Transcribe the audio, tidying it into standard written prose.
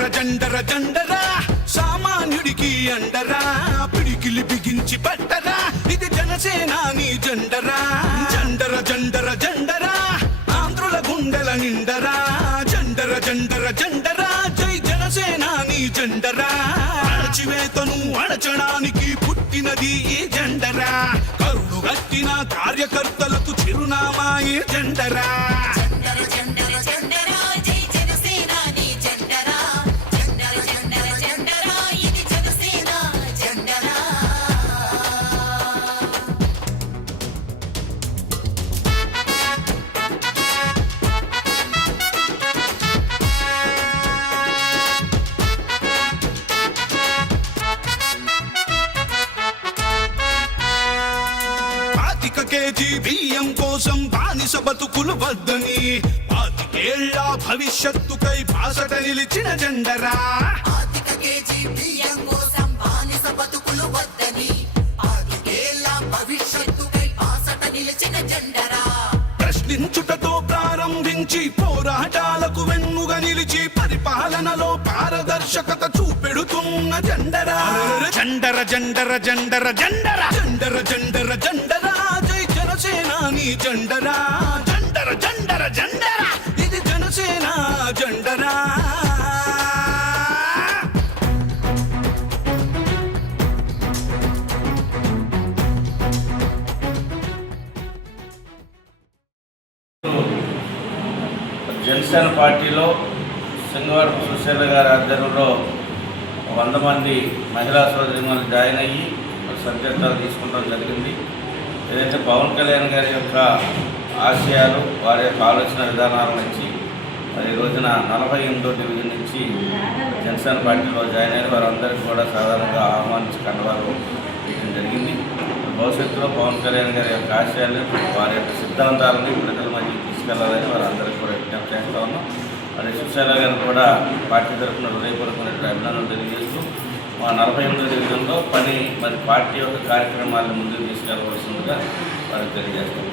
జండర జండర జండరా సామాన్యుడికి అండరా పిడికిలి బిగించి పట్టరా ఇది జనసేనాని జెండరా జండర జండర జండరా ఆంధ్రుల గుండెల నిండరా జండర జండర జండరా జై జనసేనాని జెండరా అణచివేతను అణచడానికి పుట్టినది ఈ జెండరా కరుడు గట్టిన కార్యకర్తలకు చిరునామా ఈ జెండరా కేజీ బియ్యం కోసం బానిస బతుకులు వద్దని 25 ఏళ్ల భవిష్యత్తుకై బాసట నిలిచిన జెండరా ప్రశ్నించుటతో ప్రారంభించి పోరాటాలకు వెన్నుగా నిలిచి పరిపాలనలో పారదర్శకత చూపెడుతున్న జెండరా జండర జండర జండర జండర జండర జండర జండరా జై జనసేనాని జెండరా జండర జండర జండరా ఇది జనసేన జెండరా జనసేన పార్టీలో సింగవరపు సుశీల గారి ఆధ్వర్యంలో 100 మంది మహిళా సోదరిమణులు జాయిన్ అయ్యి సంకేతాలు తీసుకోవడం జరిగింది. ఏదైతే పవన్ కళ్యాణ్ గారి యొక్క ఆశయాలు వారి యొక్క ఆలోచన విధానాల నుంచి మరి ఈ రోజున 48వ డివిజన్ నుంచి జనసేన పార్టీలో జాయిన్ అయిన వారందరికీ కూడా సాధారణంగా ఆహ్వానించి కండవారు చేయడం జరిగింది. భవిష్యత్తులో పవన్ కళ్యాణ్ గారి యొక్క ఆశయాలు వారి యొక్క సిద్ధాంతాలని ప్రజల మధ్య తీసుకెళ్లాలని వారందరికీ కూడా విజ్ఞప్తి చేస్తూ ఉన్నాం. మరి సుశీల గారు కూడా పార్టీ తరఫున హృదయపూర్వకమైనటువంటి అభినందనలు తెలియజేస్తూ మా 48వ డివిజన్లో మరి పార్టీ యొక్క కార్యక్రమాలను ముందుకు తీసుకెళ్లవలసిందిగా వారికి తెలియజేస్తాం.